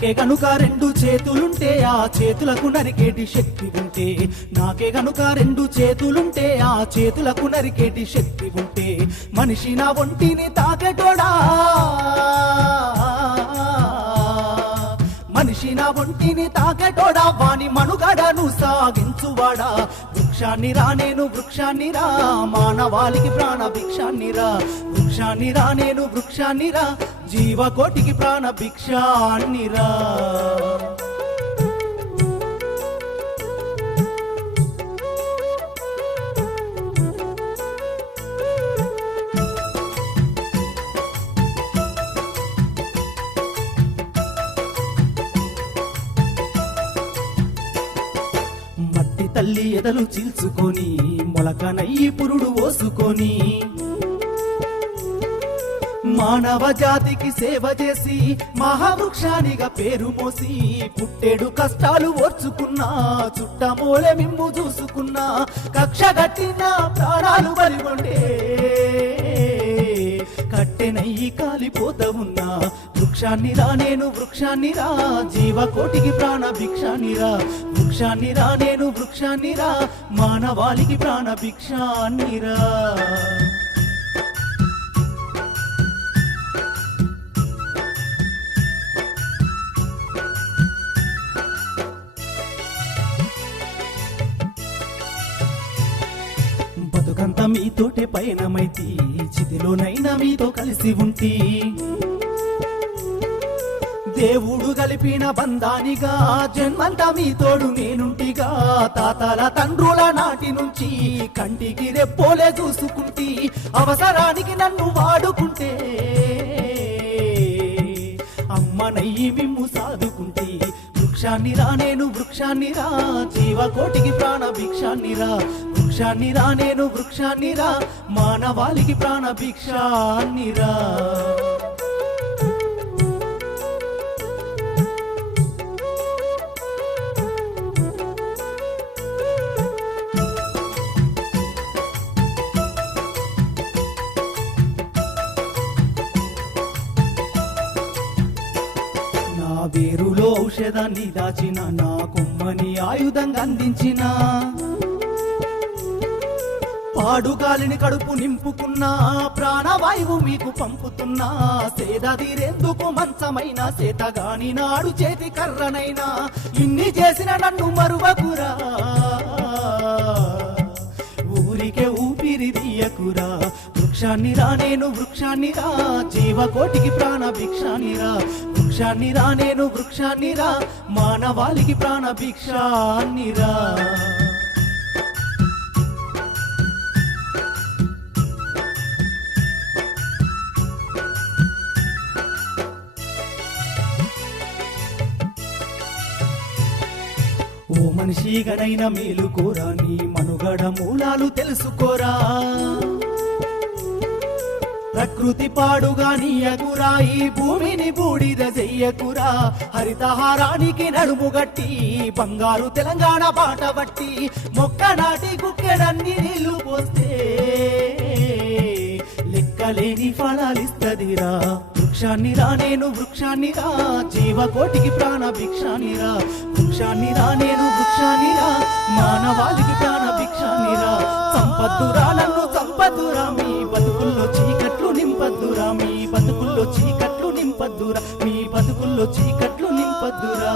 నాకే గనుక రెండు చేతులుంటే ఆ చేతులకు నరికేటి శక్తి ఉంటే. నాకే గనుక రెండు చేతులుంటే ఆ చేతులకు నరికేటి శక్తి ఉంటే. మనిషి నా ఒంటిని తాకెటోడా? మనిషి నా ఒంటిని తాకెటోడా? వాని మనుగడను సాగించువాడా? వృక్షాన్ని రా నేను వృక్షాన్ని రా. మానవాళికి ప్రాణ భిక్షాన్ని రా. వృక్షాన్ని రా నేను వృక్షాన్ని రా. జీవకోటికి ప్రాణ భిక్షాన్ని రా. ఎదలు చీల్చుకొని మొలకనయ్యి పురుడు ఓసుకొని మానవ జాతికి సేవ చేసి మహావృక్షానిగా పేరు మోసి పుట్టేడు కష్టాలు ఓర్చుకున్నా చుట్టమూలె మిమ్ము చూసుకున్నా కక్ష కట్టిన ప్రాణాలు బలిగొండే కట్టెనయ్యి కాలిపోత ఉన్నా వృక్షాన్ని రా నేను వృక్షాన్ని రా జీవకోటికి ప్రాణ భిక్షాన్ని రా వృక్షాన్ని రా నేను వృక్షాన్ని రా మానవాళికి ప్రాణ భిక్షాన్ని రా బతుకంతా మీతోటే పయనమైతే చితిలోనైనా మీతో కలిసి ఉంటే. దేవుడు కలిపిన బంధానిగా జన్మంతా మీ తోడు నేనుంటిగా. తాతల తండ్రుల నాటి నుంచి కంటికి రెప్పోలే చూసుకుంటి అవసరానికి నన్ను వాడుకుంటే. అమ్మనయ్యి మిమ్ము సాదుకుంటే వృక్షాన్ని రా నేను వృక్షాన్ని రా. జీవకోటికి ప్రాణ భిక్షాన్ని రా వృక్షాన్ని రా నేను వృక్షాన్ని రా. మానవాళికి ప్రాణ భిక్షాన్ని రా. వేరులో ఔషధాన్ని దాచిన నా కొమ్మని ఆయుధంగా అందించిన. పాడుగాలిని కడుపు నింపుకున్నా ప్రాణవాయువు మీకు పంపుతున్నా. సేద తీరేందుకు మంచమైన సేతగాని నాడు చేతి కర్రనైనా. ఇన్ని చేసిన నన్ను మరువకురా. ఊరికే ఊపిరి తీయకురా. వృక్షాన్ని రా నేను వృక్షాన్ని రా. జీవకోటికి ప్రాణ భిక్షాన్ని రా. వృక్షాన్ని రా నేను వృక్షాన్ని రా మానవాళికి ప్రాణ భిక్షాన్ని రా. ఓ మనిషిగనైన మేలుకోరా నీ మనుగడ మూలాలు తెలుసుకోరా. ప్రకృతి పాడుగా నీయకురా ఈ భూమిని బూడిద చెయ్యకురా. హరితహారానికి నడుము గట్టి బంగారు తెలంగాణ బాట బట్టి మొక్క నాటి కుక్కెడన్ని నీళ్ళు పోస్తే లెక్కలేని ఫలాలిస్తదిరా. వృక్షాన్ని రా నేను వృక్షాన్ని రా జీవకోటికి ప్రాణ భిక్షాన్ని రా. వృక్షాన్ని రా నేను వృక్షాన్ని రా మానవాళికి ప్రాణ భిక్షాన్ని రా. సంపద్దురా నన్ను సంపద్దురా మీ బతుకుల్లో చీకట్లు నింపద్దురా మీ బతుకుల్లో చీకట్లు నింపద్దురా మీ బతుకుల్లో చీకట్లు నింపద్దురా